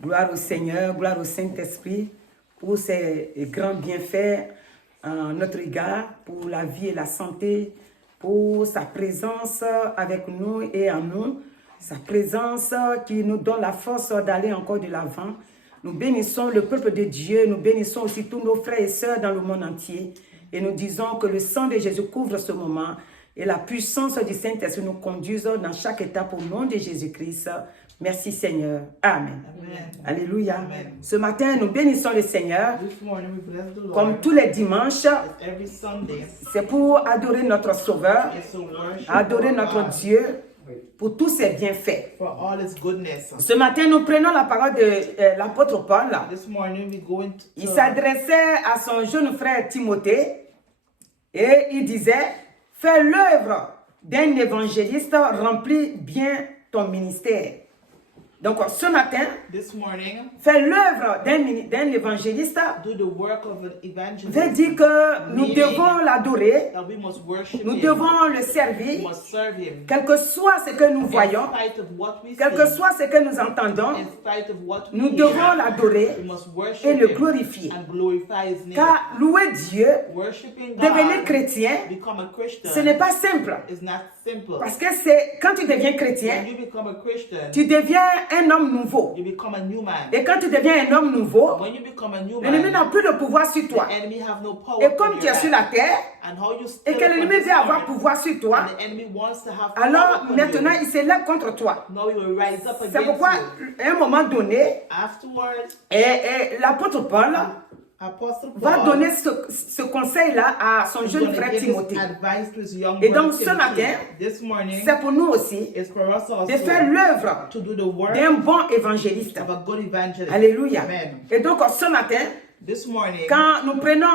Gloire au Seigneur, gloire au Saint-Esprit pour ses grands bienfaits en notre égard, pour la vie et la santé, pour sa présence avec nous et en nous, sa présence qui nous donne la force d'aller encore de l'avant. Nous bénissons le peuple de Dieu, nous bénissons aussi tous nos frères et sœurs dans le monde entier et nous disons que le sang de Jésus couvre ce moment et la puissance du Saint-Esprit nous conduise dans chaque étape au nom de Jésus-Christ. Merci Seigneur. Amen. Amen. Alléluia. Amen. Ce matin, nous bénissons le Seigneur. This morning we bless the Lord. Comme tous les dimanches, Every Sunday c'est pour adorer notre Sauveur, is to worship adorer our notre God Dieu pour tous ses bienfaits. for all His goodness. Ce matin, nous prenons la parole de l'apôtre Paul. This morning we go into Il s'adressait à son jeune frère Timothée et il disait, fais l'œuvre d'un évangéliste, remplis bien ton ministère. Donc ce matin, this morning fais l'œuvre d'un évangéliste do the work of an evangelist. veut dire que nous devons l'adorer, That we must worship nous Him. devons le We servir, must serve Him. quel que soit ce que nous voyons, In spite of what we quel que see, soit ce que nous entendons, in spite of what we nous hear, devons l'adorer we must et worship le Him glorifier. and glorify His name. Car louer Dieu, Worshiping devenir God, chrétien, become a Christian, ce n'est pas simple. is not simple. Parce que c'est quand tu deviens When chrétien, you become a Christian, tu deviens un homme nouveau. you become a new man. Et quand tu deviens un homme nouveau, When you become a new l'ennemi man, n'a plus de pouvoir sur the toi. enemy have no power Et over comme your tu es sur life. la terre, And how you et still que l'ennemi upon this veut avoir earth, pouvoir sur toi, and the enemy wants to have alors power upon maintenant you. il se lève contre toi. Now he will rise up C'est against pourquoi, you. à un moment donné, Afterwards, et l'apôtre Paul Apostle va Paul donner ce conseil-là à son is jeune going to frère give Timothée. his advice to his young Et brother donc, ce Timothy. matin, This morning C'est pour nous aussi is for us also de faire l'œuvre to do the work d'un bon évangéliste. of a good evangelist. Alléluia. Amen. Et donc, ce matin, This morning, quand nous prenons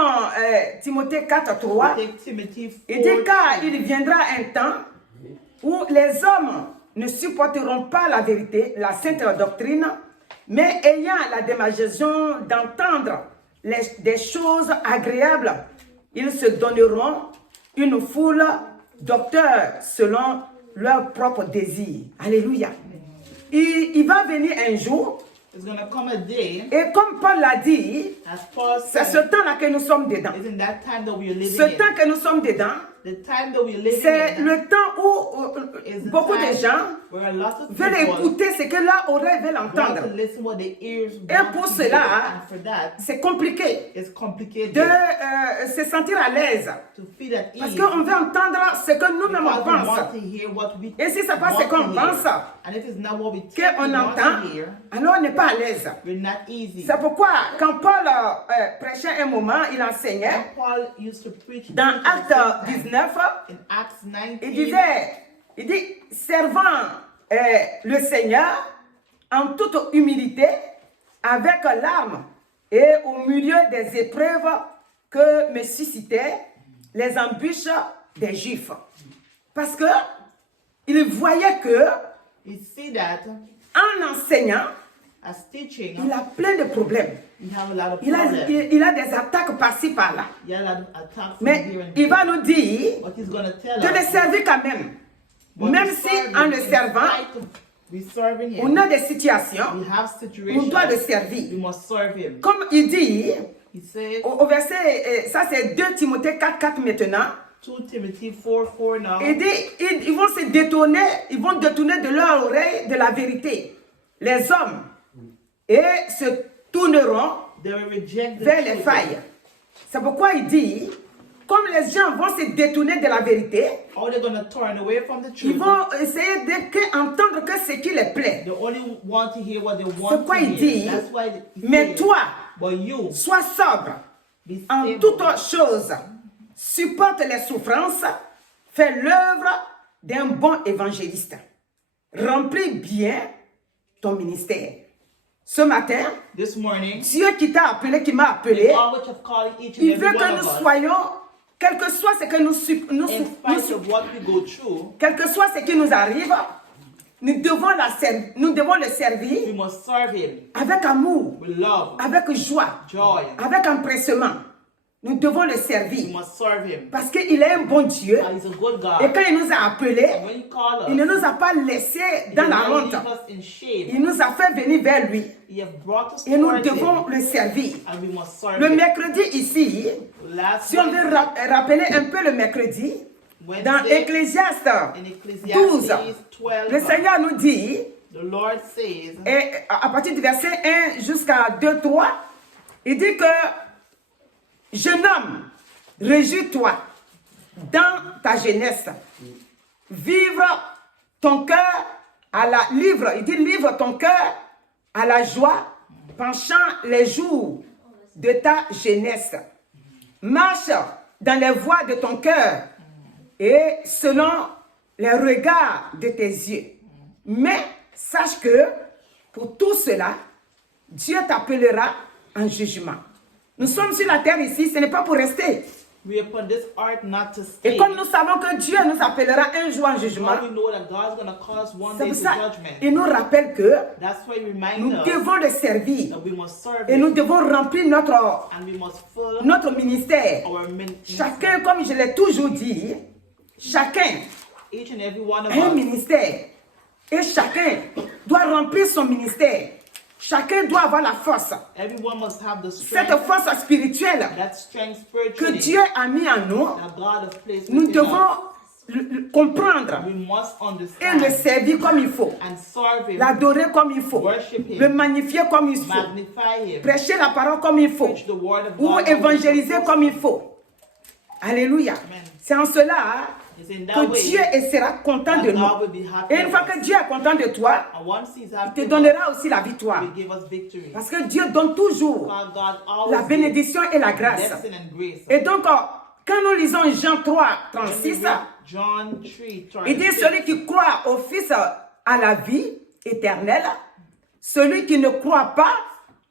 Timothée 4, 3, we take Timothy il dit 4. car il viendra un temps où les hommes ne supporteront pas la vérité, la sainte doctrine, mais ayant la démagogie d'entendre des choses agréables, ils se donneront une foule docteurs selon leur propre désir. Alléluia. Il va venir un jour, It's going to come a day, et comme Paul l'a dit, as Paul c'est ce said, temps-là que nous sommes dedans. is in that time that we are living Ce in. temps que nous sommes dedans, The time that we are living c'est in le temps où is the beaucoup de time gens where a lot of veulent people écouter ce que leur oreille veut want entendre. to listen what their ears Et want pour to cela, hear. And for that, c'est compliqué it's complicated de se sentir à l'aise. to feel at Parce ease. qu'on veut entendre ce que nous-mêmes Because on we pense. want to hear what we Et si ce n'est pas ce want qu'on to hear. pense, And if it's not what we think qu'on we want entend, to hear, alors on n'est pas à l'aise. we're not easy. C'est pourquoi, quand Paul prêchait un moment, il enseignait, And Paul used to preach dans Actes 19, in Acts 19. il dit, servant le Seigneur en toute humilité, avec larmes et au milieu des épreuves que me suscitaient les embûches des Juifs. Parce que il voyait que, You see that en enseignant, as teaching, il a plein de problèmes. you have a lot of Il problems. a des attaques par-ci, par-là. You have a lot of attacks from Mais here and il there. va nous dire What he's going to tell de le us, servir quand même. but Même we si serve en him le in servant, spite of we serving on him. a des situations We have où situations. on doit le We servir. must serve him. Comme il dit He said, au verset, ça c'est 2 Timothée 4, 4 maintenant, 2 Timothy 4:4 now. il dit ils vont se détourner, ils vont détourner de leur oreille de la vérité, les hommes, et se tourneront They will reject the vers les truth. failles. C'est pourquoi il dit, comme les gens vont se détourner de la vérité, How they're going to turn away from the ils truth. vont essayer d'entendre que ce qui les plaît. They only want to hear what they C'est want pourquoi to il hear. dit, That's why he mais said, toi, but you, sois sobre be en stable. toutes choses, supporte les souffrances, fais l'œuvre d'un bon évangéliste. Remplis bien ton ministère. Ce matin, This morning, Dieu qui t'a appelé, qui m'a appelé, all which have called each and il every veut que one nous of us, soyons, quel que soit ce que in spite of what we go through, quel que soit ce qui nous arrive, nous devons le servir we must serve him avec amour, with love, avec joie, joy, avec empressement. Nous devons le We servir. must serve him. Parce qu'il est un bon Dieu. He's a good Et God. quand il nous a appelés, And when he called il ne us, nous a pas laissés he dans did la not honte. leave us in shame. Il nous a fait venir vers lui. He has brought us Et nous towards devons him, le servir. and we must serve Le him. mercredi ici, Last si on veut Wednesday, rappeler un peu le mercredi, dans Wednesday, Ecclésiaste in 12, Ecclesiastes le 12, Seigneur nous dit, the Lord says, et à partir du verset 1 jusqu'à 2, 3, il dit que jeune homme, réjouis-toi dans ta jeunesse. Vivre ton cœur à la livre ton cœur à la joie, penchant les jours de ta jeunesse. Marche dans les voies de ton cœur et selon les regards de tes yeux. Mais sache que pour tout cela, Dieu t'appellera en jugement. Nous sommes sur la terre ici, ce n'est pas pour rester. we are upon this earth not to stay. Et comme nous savons que Dieu nous appellera un jour en jugement, Now we know that God's going to call us one c'est day pour to ça judgment. qu'il nous rappelle que That's why he reminds nous us devons le servir that we must serve et him, nous devons remplir notre and we must fill ministère. our ministry. Chacun, comme je l'ai toujours dit, chacun Each and every one of a un us, ministère. Et chacun doit remplir son ministère. Chacun doit avoir la force. everyone must have the Cette strength, force spirituelle that strength que spiritually Dieu a mis en nous, that God has placed nous within devons us. le comprendre We must et le understand servir comme il faut. and serve him, L'adorer comme il faut. worship him, Le magnifier comme il faut. magnify him, Prêcher la parole comme il faut. preach the word of Ou God, évangéliser comme il faut. Alléluia. Amen. C'est en cela It's in that que way Dieu sera content that de nous. God will be happy Et une fois with que us. Dieu est content de toi, And once he's il happy te with us, donnera aussi la victoire. he will give us victory. Parce que Dieu donne toujours God la always gives bénédiction et la grâce. blessing and grace. Et donc, quand nous lisons Jean 3, When we 36, read John 3, il dit 36, celui qui croit au Fils a la vie éternelle. Celui qui ne croit pas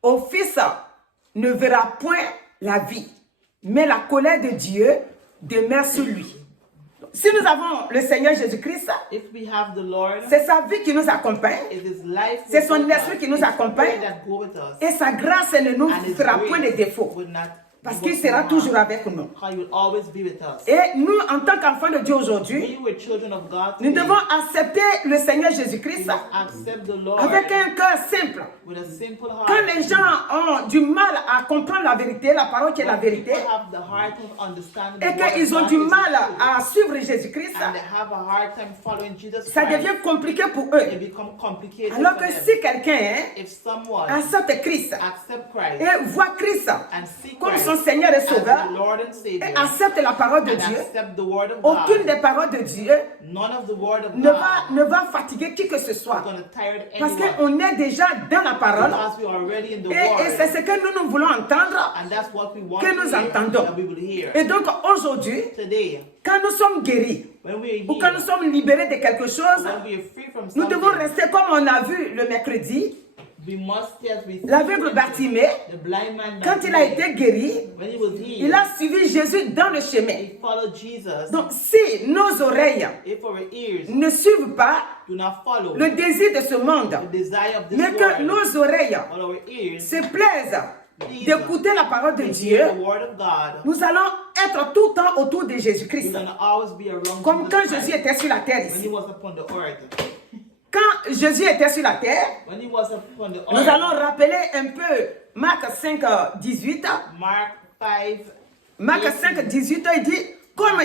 au Fils ne verra point la vie. Mais la colère de Dieu demeure sur lui. Si nous avons le Seigneur Jésus-Christ, if we have the Lord, c'est sa vie qui nous accompagne it is life C'est with son us. esprit qui nous It's accompagne. spirit that go with us. et sa grâce ne nous And his fera point de grace défaut. would not Parce give qu'il us sera harm. toujours avec nous. He will always be with us. Et nous, en tant qu'enfants de Dieu aujourd'hui, We were children of God nous today. devons accepter le Seigneur We Jésus-Christ must accept the Lord avec un cœur simple. with a simple heart. Quand les gens ont du mal à comprendre la vérité, la parole qui est la When vérité, people have the heart of understanding the et word of qu'ils ont God du is mal true, à suivre Jésus-Christ, and they have a hard time following Jesus ça Christ, devient compliqué pour it eux. become complicated Alors for que them. si quelqu'un If someone accepte Christ accept Christ et voit Christ and see comme Christ son Seigneur et as Sauveur, the Lord and et Savior accepte la parole de and Dieu, accept the word of aucune God, des paroles de Dieu none of the word of ne God va fatiguer qui que ce is soit. going to tire Parce anyone, qu'on est déjà dans la parole. because we are already in the Et c'est word, ce que nous voulons entendre. and that's what we want que to nous hear, entendons. that we will hear. Et donc aujourd'hui, Today, quand nous sommes guéris when we are ou quand nous healed, sommes libérés de quelque chose, when we are free from nous devons something, rester comme on a vu le mercredi, we must as we see l'aveugle Bartimée, the blind man quand il a Bartimaeus, été guéri, when he was il healed, a suivi Jésus dans le chemin. he followed Jesus. Donc si nos oreilles If our ears ne suivent pas do not follow le désir de ce monde, the desire of this mais que world, nos oreilles but our ears se plaisent d'écouter la parole de to Dieu, hear the word of God, nous allons être tout le temps autour de we're Jésus-Christ. going to always be around Comme quand Jesus Jésus Christ. était sur la terre When he ici. was upon the earth, Quand Jésus était sur la terre, when he was upon the nous earth, allons rappeler un peu Marc 5, 18. Mark 5, Marc 5, 18, il dit, comme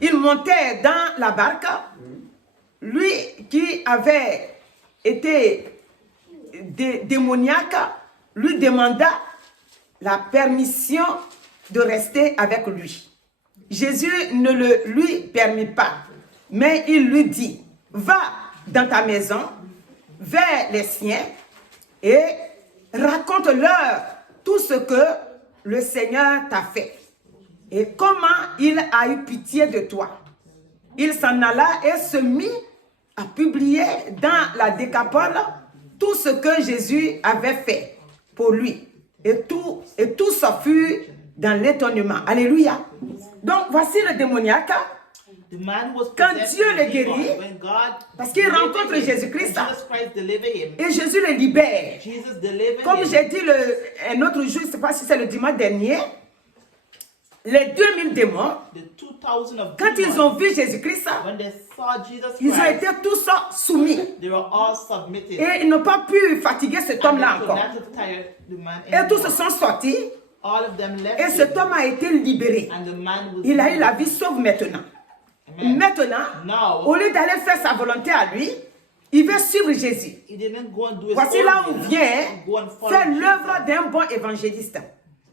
il montait dans la barque, lui qui avait été démoniaque, lui demanda la permission de rester avec lui. Jésus ne le lui permit pas, mais il lui dit, va dans ta maison, vers les siens, et raconte-leur tout ce que le Seigneur t'a fait et comment il a eu pitié de toi. Il s'en alla et se mit à publier dans la Décapole tout ce que Jésus avait fait pour lui. Et tout ça fut dans l'étonnement. Alléluia. Donc voici le démoniaque. the man was Quand possessed Dieu with le a guérit, demon. When God parce qu'il delivered rencontre him, Jésus-Christ, when Jesus Christ delivered him, et Jésus le libère. Jesus delivered Comme him. j'ai dit un autre jour, je ne sais pas si c'est le dimanche dernier, les 2000 démons, the 2000 of quand ils demons, ont vu Jésus-Christ, when they saw Jesus ils ont Christ, été tous soumis. they were all submitted. Et ils n'ont pas pu fatiguer cet And homme-là they could encore. not have tired the man Et tous se anymore. sont sortis All of them left et cet him, homme a été libéré. and the man was Il a eu la healed. vie sauve maintenant. Amen. Maintenant, Now, au lieu d'aller faire sa volonté à lui, il veut suivre Jésus. he didn't go and do his Voici own là où will, vient go and follow faire Jesus. l'œuvre d'un bon évangéliste.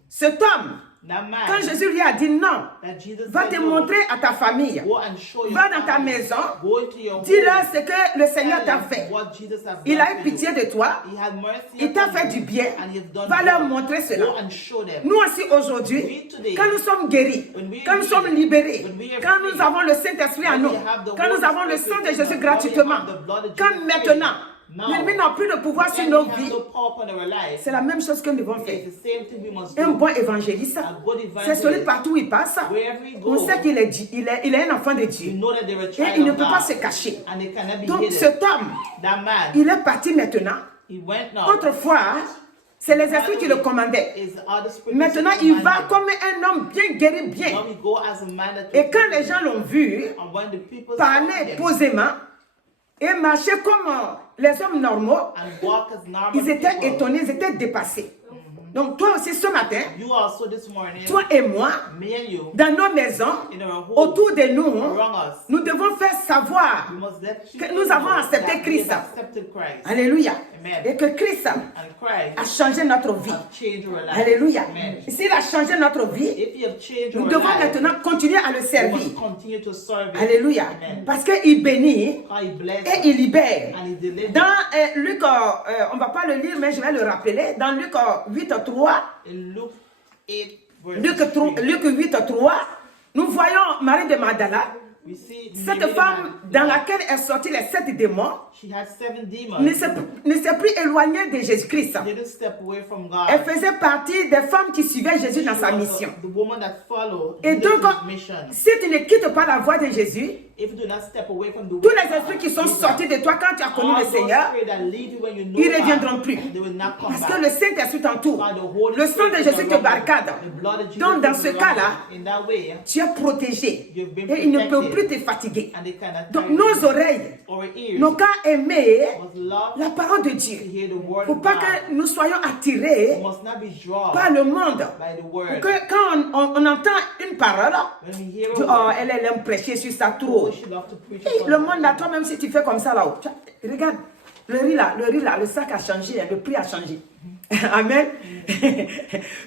Cet homme, That man, quand Jésus lui a dit non, that Jesus va said, te "No, montrer à ta famille, go and show your va dans ta family, maison, go into your dis-leur home, ce que le Seigneur tell t'a them fait. what Jesus has Il done a eu for pitié you. de toi, He had mercy il t'a upon fait you, du bien, and you've done va leur good. montrer cela. Go and show them. Nous aussi aujourd'hui, We today, quand nous sommes guéris, when we quand nous are sommes healed, libérés, when we are quand free, nous avons le Saint-Esprit en when nous, we have the quand nous Holy avons le Spirit sang de within Jésus us, gratuitement, when we have the blood of quand Jesus maintenant, now, l'ennemi n'a plus de pouvoir the sur enemy nos has vies, no power upon our life. c'est la même chose que nous devons faire. It's the same thing we must Un do. bon évangéliste, A good c'est celui evangelist, partout où il passe. wherever he On goes, sait qu'il est, il est un enfant de you Dieu. know that they're a Et child il ne of peut pas God, se cacher. and they cannot be Donc hidden. cet homme, That man, il est parti maintenant. he went now. Autrefois, c'est les esprits qui le commandaient. Is the other spirit Maintenant, that il va commanded. comme un homme bien guéri, bien. Now we go as a man that Et was quand les healed. gens l'ont vu, And when the people saw parler him posément et marcher comme les hommes normaux, and walk as normal ils étaient people, étonnés, ils étaient dépassés. Donc toi aussi ce matin, you also this morning, toi et moi, me and you, dans nos maisons, in our home, autour de nous, around us, nous devons faire savoir we must let que people nous avons know accepté that we Christ. have accepted Christ. Alléluia. Amen. Et que Christ And Christ a changé notre vie. have changed our life. Alléluia. Amen. S'il a changé notre vie, If you have changed nous our devons life, maintenant continuer à le we servir. must continue to serve him. Alléluia. Amen. Parce qu'il bénit How he bless et us il libère. and he delivers. Dans Luc, on ne va pas le lire, mais je vais le rappeler. Dans Luc 8, 3, In Luke 8, verse Luc 3, 8, 3, nous voyons Marie de Magdala, we see cette Mary femme the dans Magdalene. laquelle est sorti les 7 démons, She had 7 demons. ne s'est plus éloignée de Jésus-Christ. She didn't step away from God. Elle faisait partie des femmes qui suivaient Jésus dans She sa was mission. the woman that followed Et Jesus' donc, mission. si tu ne quittes pas la voie de Jésus, If you do not step away from the tous way les of esprits God, qui sont Jesus, sortis de toi quand tu as connu all le those Seigneur, spirits that leave you when you know ils ne God, reviendront plus. they will not come Parce back. que le Saint-Esprit t'entoure. God, the Holy Le sang de Spirit Jésus is te around you. barricade. The blood of Jesus Donc, dans is ce around cas-là, you. In that way, tu es protégé. you've been Et il ne peut protected. plus te fatiguer. And they cannot Donc, carry nos you. oreilles Our ears n'ont qu'à aimer must love la parole de to Dieu. hear the Il ne word faut of pas God. que nous soyons attirés We must not be drawn par le monde. by the Pour word. que quand on entend une parole, When we hear tu dis, a oh, word, elle aime prêcher sur ça trop. oh, she loves to preach Et upon le it. monde là, toi-même, si tu fais comme ça là-haut, regarde, le riz là, le sac a changé, hein, le prix a changé. Amen.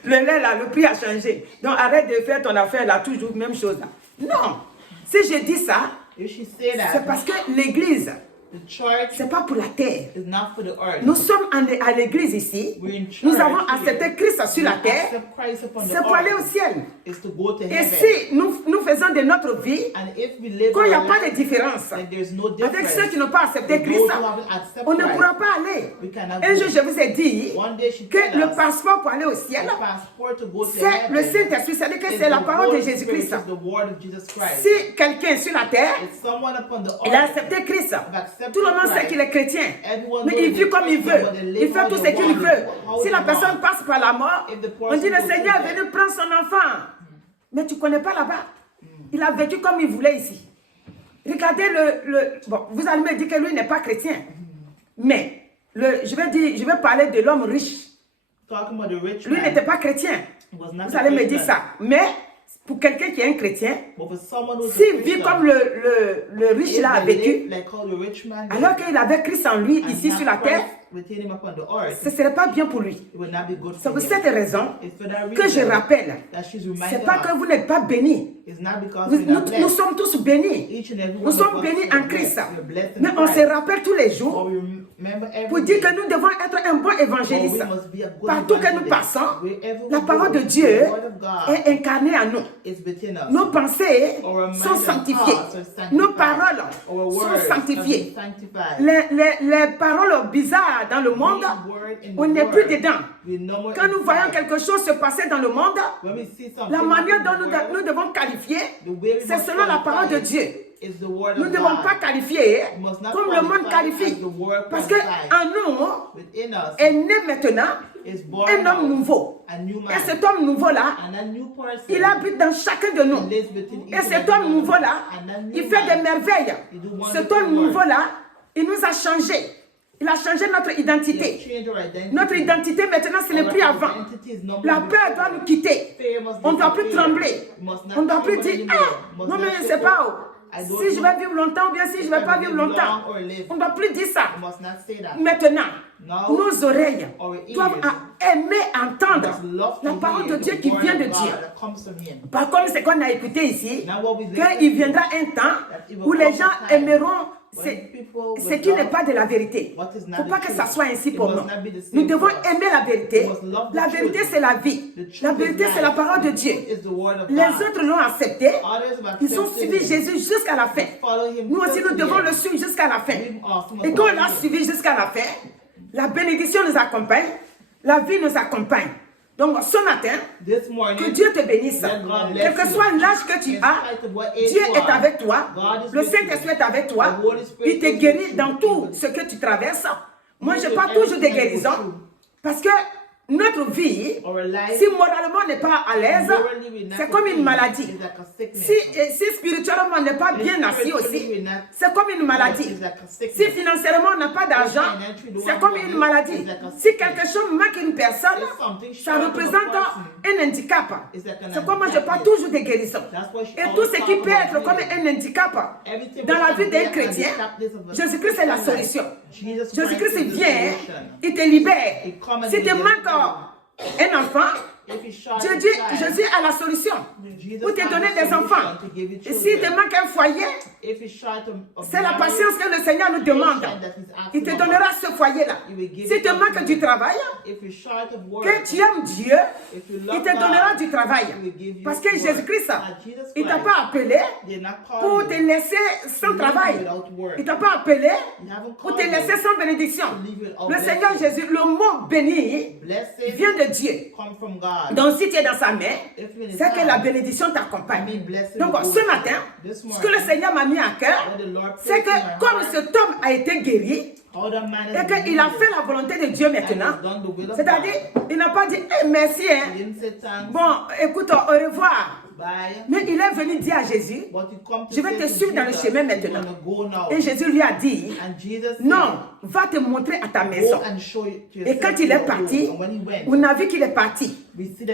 Le lait là, le prix a changé. Donc arrête de faire ton affaire là, toujours même chose là. Non. Si je dis ça, If she say c'est that, parce que l'église, the church c'est pas pour la terre. is not for the earth. Nous sommes à l'église ici. We're in church Nous avons here. accepté Christ sur la We terre. accept Christ upon the C'est pour aller au earth. ciel. Is to go to Et heaven. si nous faisons de notre vie, And if we live quand il n'y a our pas de life, différence then there's no avec difference. ceux qui n'ont pas accepté With Christ, those who haven't accepted on ne Christ, pourra pas aller. we cannot Un go. jour, je vous ai dit One day she que told le us passeport pour aller au ciel, the passport to go to c'est heaven le Saint-Esprit, c'est-à-dire que is c'est la the parole de Holy Jésus-Christ. Spirit, is the word of Jesus Christ. Si quelqu'un est sur la terre, It's someone upon the il a earth. accepté Christ, accepted tout le monde sait Christ. qu'il est chrétien. Everyone Mais knows il vit he's comme il Christian, veut. but they Il live fait how tout they ce qu'il want, veut. how Si they la want. personne passe par la mort, If the on person dit le goes Seigneur to est death. venu prendre son enfant. Mais tu ne connais pas là-bas. Il a vécu comme il voulait ici. Regardez bon, vous allez me dire que lui n'est pas chrétien. Mais je vais parler de l'homme riche. Talking about the rich Lui man, n'était pas chrétien. was not Vous a allez me dire Christian. ça. Mais pour quelqu'un qui est un chrétien, But for someone who's a s'il vit Christian, comme le riche if là a they vécu, live like how the rich man did, alors qu'il avait Christ en lui and ici not sur la terre, Christ within him upon the earth, ce ne serait pas bien pour lui. it would not be good C'est for pour him. cette raison It's for that que je reason rappelle, that she's ce reminded n'est pas que of. vous n'êtes pas bénis. It's not because Nous, we're not nous blessed. sommes tous bénis. Each and every Nous one of sommes us bénis are en Christ. blessed. We're blessed in Mais on se Christ. rappelle tous les But jours we remember pour every dire day que nous devons être un bon that évangéliste. we must be a good Partout que nous evangelist. passons, Wherever we la go, parole de the Dieu word of God est incarnée en nous. is within us. Nos pensées Our sont mind and sanctifiées. thoughts are sanctified. Nos paroles Our sont words are sanctifiées. sanctified. Les paroles bizarres dans le monde, These words in the on n'est word, plus dedans. we no more Quand nous voyons inside. quelque chose se passer dans le monde, When we see something la manière happen dont in the world, nous devons qualifier, the way we c'est must selon la qualify parole de it Dieu. is the word Nous ne of devons God. pas qualifier We must not comme le monde qualify qualifie. as the word Parce que qualifies. en nous Within us est né maintenant is born un homme now nouveau. a new Et man. cet homme nouveau-là, And a new person il habite dans chacun de nous. lives within each Et and cet every homme one of us. nouveau-là, And that new il fait man, des merveilles. he do Cet wonderful homme works. nouveau-là, il nous a changé. Il a changé notre He has identité. changed our identity. Notre identité maintenant, ce n'est Our plus avant. identity is no La longer peur before. doit nous quitter. Fear must On ne doit plus disappear. trembler. We must not On ne doit plus tremble dire, anymore. ah, We must non not mais je ne say, sais pas. I don't Si je know vais vivre longtemps ou bien si je ne vais if pas I vivre will live longtemps. long or live. On ne doit plus dire ça. We must not say that. Maintenant, Now, nos oreilles our doivent ears aimer We entendre must love la to parole de hear Dieu the qui word vient of de God Dieu. that comes from him. Pas comme ce qu'on a écouté ici, Now what we qu'il listen viendra to, un temps that it will où les come gens a time aimeront when people ce will qui n'est love pas de la vérité. what is Il ne not faut pas the que ça truth. soit ainsi It pour must nous. not be the same Nous devons for us. aimer la vérité. We must love the La vérité, truth. c'est la vie. The truth La is vérité, c'est la life. parole de The Dieu. truth is the word of Les God. autres l'ont accepté. Others have Ils ont accepted suivi him. Jésus jusqu'à la fin. Follow him Nous aussi, till nous the devons end. le suivre jusqu'à la fin. We also must Et quand on follow l'a him. suivi jusqu'à la fin, la bénédiction nous accompagne, la vie nous accompagne. Donc ce matin, This morning, que Dieu te bénisse. let God bless Quel que you. soit l'âge que tu In as, spite of what age Dieu you est are, avec toi. God is Le with Saint-Esprit you. est avec toi. The Holy Spirit Il te is guérit with you. dans tout ce que tu traverses. Moi, je With parle toujours de everything that you guérison. go through. Parce que notre vie, Our life, si moralement on n'est pas à l'aise, morally we're not c'est comme une okay. maladie. It's like a sickness. Si spirituellement on n'est pas bien assis aussi, c'est comme une maladie. It's like a sickness. Si financièrement on n'a pas d'argent, c'est comme une maladie. Si quelque chose manque à une personne, ça représente un handicap. C'est comme moi je parle toujours de guérison. Et tout ce qui peut être comme un handicap dans la vie d'un chrétien, Jésus-Christ est la solution. Jésus-Christ vient, il te libère. Si tu manques un enfant, Jésus a la solution pour te donner des enfants. Et s'il te manque un foyer, c'est la patience que le Seigneur nous demande. Il te donnera ce foyer-là. S'il te manque du travail, que tu aimes Dieu, il te donnera du travail. Parce que Jésus-Christ, il ne t'a pas appelé pour te laisser sans travail. Il ne t'a pas appelé pour te laisser sans bénédiction. Le Seigneur Jésus, le mot béni vient de Dieu. Donc si tu es dans sa main, c'est que la bénédiction t'accompagne. Donc ce matin, ce que le Seigneur m'a mis à cœur, c'est que comme cet homme a été guéri, et qu'il a fait la volonté de Dieu maintenant, c'est-à-dire, il n'a pas dit hey, merci, hein. Bon, écoute, au revoir. Mais il est venu dire à Jésus, je vais te suivre dans le chemin maintenant. Et Jésus lui a dit, non, va te montrer à ta maison. Et quand il est parti, on a vu qu'il est parti.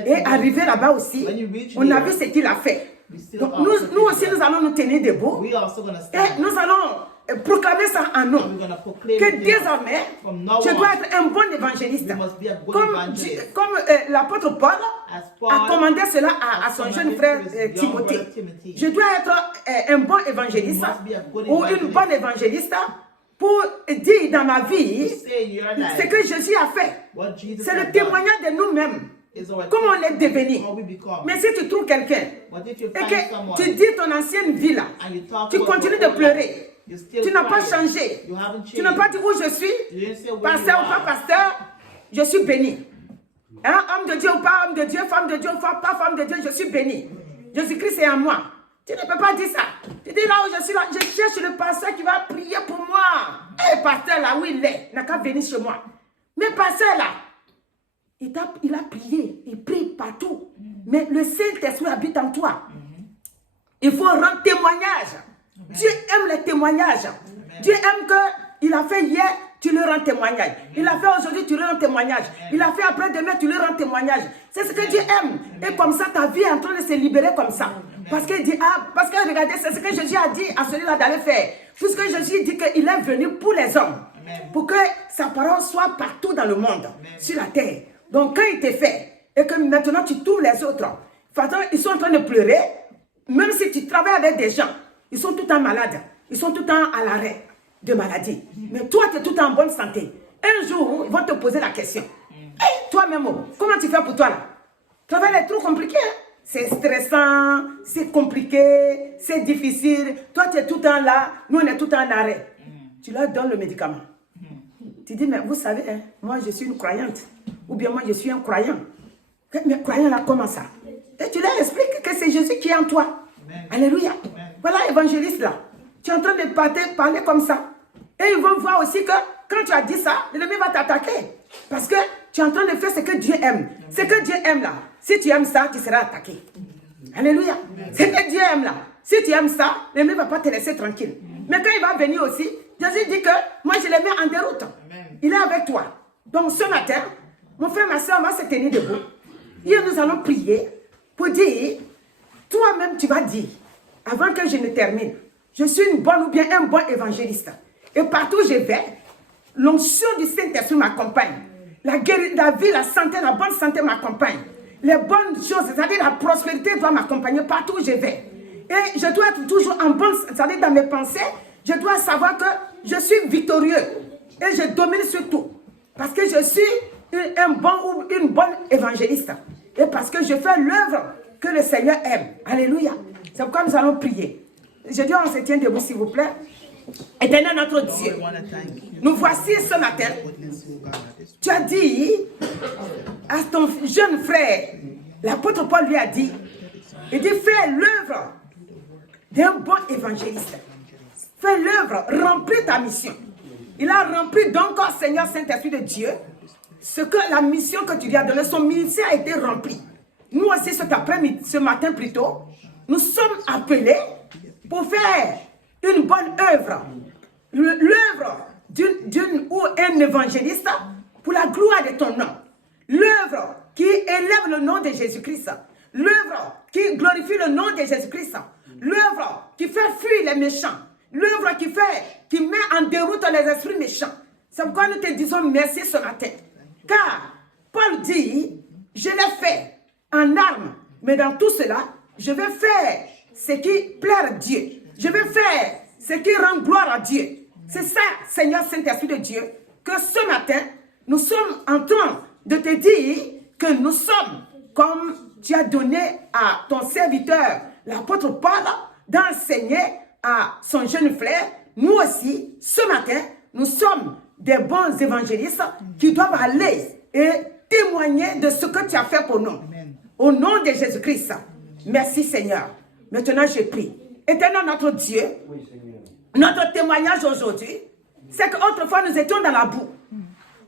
Et arrivé là-bas aussi, on a vu ce qu'il a fait. Donc nous aussi, nous allons nous tenir debout. Et nous allons proclamer ça en nous. Que désormais, je dois être un bon évangéliste. Comme l'apôtre Paul a commandé cela à son jeune frère Timothée. Je dois être un bon évangéliste ou une bonne évangéliste pour dire dans ma vie ce que Jésus a fait. C'est le témoignage de nous-mêmes. Comment on est devenu. Mais si tu trouves quelqu'un et que tu dis ton ancienne vie là, tu continues de pleurer. Tu n'as pas changé. Tu n'as pas dit où je suis, pasteur ou pas pasteur, je suis béni. Hein? Homme de Dieu ou pas homme de Dieu, femme de Dieu ou pas femme de Dieu, je suis béni. Jésus-Christ est en moi. Tu ne peux pas dire ça. Tu dis là où je suis là, je cherche le pasteur qui va prier pour moi. Et pasteur là où il est, n'a qu'à venir chez moi. Mais pasteur là, il a prié, il prie partout. Mais le Saint-Esprit habite en toi. Il faut rendre témoignage. Dieu aime les témoignages. Dieu aime que il a fait hier, tu le rends témoignage. Il a fait aujourd'hui, tu le rends témoignage. Il a fait après-demain, tu le rends témoignage. C'est ce que Dieu aime. Et comme ça, ta vie est en train de se libérer comme ça. Parce qu'il dit, parce que regardez, c'est ce que Jésus a dit à celui-là d'aller faire. Puisque Jésus dit qu'il est venu pour les hommes. Pour que sa parole soit partout dans le monde, sur la terre. Donc quand il t'est fait, et que maintenant tu touches les autres, ils sont en train de pleurer, même si tu travailles avec des gens, ils sont tout le temps malades, ils sont tout le temps à l'arrêt de maladie. Mais toi, tu es tout le temps en bonne santé. Un jour, ils vont te poser la question. Hey, toi-même, comment tu fais pour toi là? Le travail est trop compliqué. Hein? C'est stressant, c'est compliqué, c'est difficile. Toi, tu es tout le temps là, nous, on est tout le temps en arrêt. Tu leur donnes le médicament. Tu dis, mais vous savez, hein, moi, je suis une croyante. Ou bien moi, je suis un croyant. Mais croyant là, comment ça? Et tu leur expliques que c'est Jésus qui est en toi. Amen. Alléluia. Amen. Voilà l'évangéliste là. tu es en train de parler comme ça. Et ils vont voir aussi que quand tu as dit ça, l'ennemi va t'attaquer. Parce que tu es en train de faire ce que Dieu aime. Ce que Dieu aime là, si tu aimes ça, tu seras attaqué. Alléluia. Ce que Dieu aime là, si tu aimes ça, l'ennemi ne va pas te laisser tranquille. Mais quand il va venir aussi, Jésus dit que moi je le mets en déroute. Il est avec toi. Donc ce matin, mon frère, ma soeur, on va se tenir debout. Et nous allons prier pour dire, toi-même tu vas dire, avant que je ne termine, je suis une bonne ou bien un bon évangéliste. Et partout où je vais, l'onction du Saint-Esprit m'accompagne. La vie, la santé, la bonne santé m'accompagne. Les bonnes choses, c'est-à-dire la prospérité doit m'accompagner partout où je vais. Et je dois être toujours en bonne, c'est-à-dire dans mes pensées, je dois savoir que je suis victorieux. Et je domine sur tout. Parce que je suis un bon ou une bonne évangéliste. Et parce que je fais l'œuvre que le Seigneur aime. Alléluia. C'est pourquoi nous allons prier. Je dis, on se tient debout, s'il vous plaît. Éternel notre Dieu, nous voici ce matin. Tu as dit à ton jeune frère, l'apôtre Paul lui a dit, il dit, fais l'œuvre d'un bon évangéliste. Fais l'œuvre, remplis ta mission. Il a rempli donc, Seigneur Saint-Esprit de Dieu, la mission que tu lui as donnée, son ministère a été rempli. Nous aussi ce matin plutôt, nous sommes appelés pour faire une bonne œuvre. L'œuvre d'une ou un évangéliste pour la gloire de ton nom. L'œuvre qui élève le nom de Jésus-Christ. L'œuvre qui glorifie le nom de Jésus-Christ. L'œuvre qui fait fuir les méchants. L'œuvre qui met en déroute les esprits méchants. C'est pourquoi nous te disons merci ce matin. Car Paul dit, je l'ai fait en armes, mais dans tout cela, je vais faire ce qui plaît à Dieu. Je vais faire ce qui rend gloire à Dieu. C'est ça, Seigneur Saint-Esprit de Dieu, que ce matin, nous sommes en train de te dire que nous sommes, comme tu as donné à ton serviteur, l'apôtre Paul, d'enseigner à son jeune frère. Nous aussi, ce matin, nous sommes des bons évangélistes qui doivent aller et témoigner de ce que tu as fait pour nous. Amen. Au nom de Jésus-Christ. Merci Seigneur. Maintenant je prie. Éternel notre Dieu, notre témoignage aujourd'hui, c'est qu'autrefois nous étions dans la boue.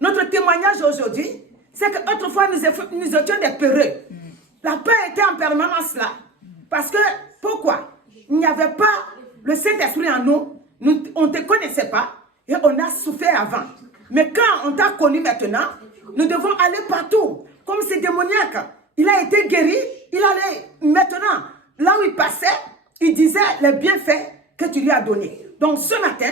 Notre témoignage aujourd'hui, c'est qu'autrefois nous étions des peureux. La peur était en permanence là. Parce que, pourquoi? Il n'y avait pas le Saint-Esprit en nous. On ne te connaissait pas et on a souffert avant. Mais quand on t'a connu maintenant, nous devons aller partout. Comme ces démoniaques. Il a été guéri, il allait maintenant, là où il passait, il disait les bienfaits que tu lui as donnés. Donc ce matin,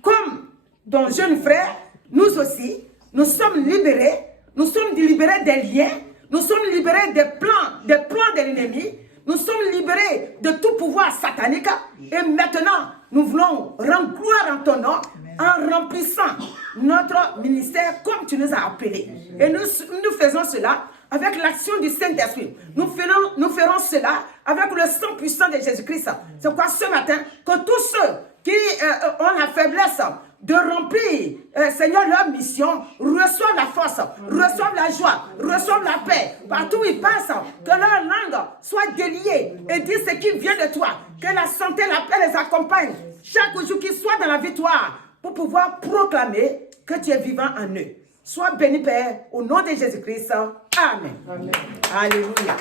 comme ton jeune frère, nous aussi, nous sommes libérés. Nous sommes libérés des liens. Nous sommes libérés des plans de l'ennemi. Nous sommes libérés de tout pouvoir satanique. Et maintenant, nous voulons rendre gloire en ton nom en remplissant notre ministère comme tu nous as appelés. Et nous faisons cela avec l'action du Saint-Esprit. Nous ferons cela avec le sang puissant de Jésus-Christ. C'est pourquoi ce matin, que tous ceux qui ont la faiblesse de remplir, Seigneur, leur mission, reçoivent la force, reçoivent la joie, reçoivent la paix. Partout où ils passent, que leur langue soit déliée et disent ce qui vient de toi. Que la santé, la paix les accompagne. Chaque jour qu'ils soient dans la victoire pour pouvoir proclamer que tu es vivant en eux. Sois béni, Père, au nom de Jésus-Christ. Amen. Amen. Alléluia.